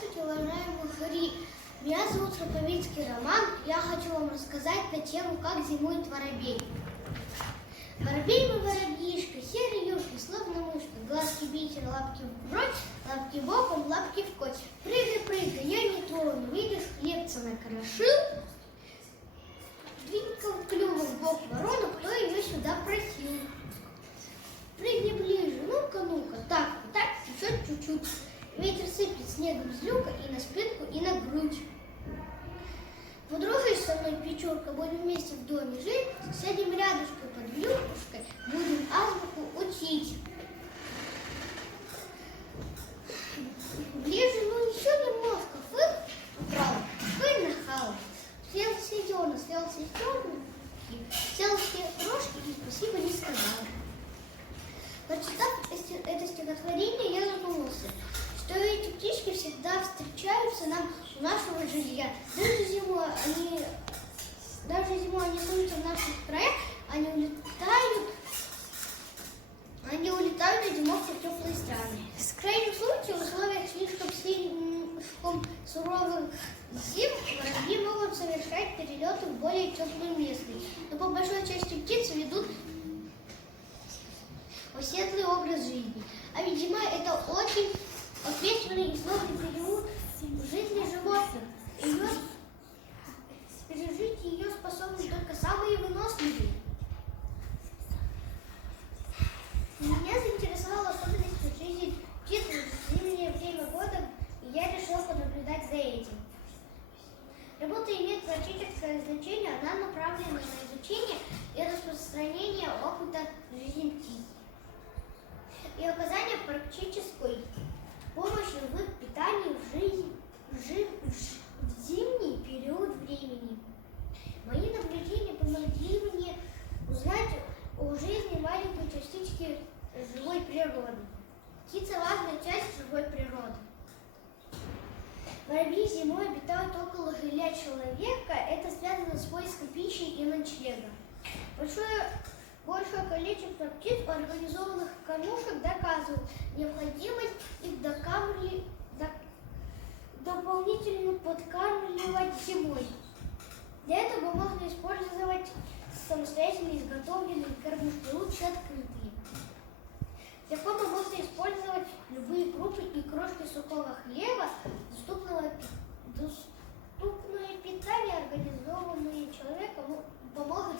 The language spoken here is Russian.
Здравствуйте, уважаемые хари! Меня зовут Раковицкий Роман. Я хочу вам рассказать на тему, как зимует воробей. Воробей мой воробьишка, серый юшка, словно мышка. Глазки бисер, лапки вбрось, лапки боком, лапки в кость. Прыгай, прыгай, я не трону. Видишь, хлебца накрошил. Двинькал клювом в бок ворону, кто ее сюда просил. Прыгни ближе, ну-ка, ну-ка. Так, еще чуть-чуть. Ветер сыплет снегом с люка и на спинку, и на грудь. Подружись со мной, Печурка, будем вместе в доме жить, сядем рядышком под люкушкой, будем азбуку учить. Ближе, ну еще немножко, фырк вправо, фырк нахал. Съел сиденок, съел сестерники, съел все крошки и спасибо не сказал. Прочитав это стихотворение, я задумался, что эти птички всегда встречаются нам у нашего жилья. Даже зимой они суются в наших краях, они улетают на зимовку в теплые страны. В крайнем случае, в условиях слишком суровых зим, воробьи могут совершать перелеты в более теплые места. Но по большой части птицы ведут светлый образ жизни. А ведь зима — это очень ответственный и сложный период в жизни животных. Пережить ее способны только самые выносливые. Меня заинтересовала особенность жизни птиц в зимнее время года, и я решила понаблюдать за этим. Работа имеет практическое значение, она направлена на изучение и распространение опыта жизни птиц и оказание практической помощи в их питании в зимний период времени. Мои наблюдения помогли мне узнать о жизни маленькой частички живой природы. Птица — важная часть живой природы. Воробьи зимой обитают около жилья человека. Это связано с поиском пищи и ночлега. Большое количество птиц у организованных кормушек доказывают необходимость их дополнительно подкармливать зимой. Для этого можно использовать самостоятельно изготовленные кормушки, лучше открытые. Для корма можно использовать любые крупы и крошки сухого хлеба, доступное питание, организованное человеком, помогут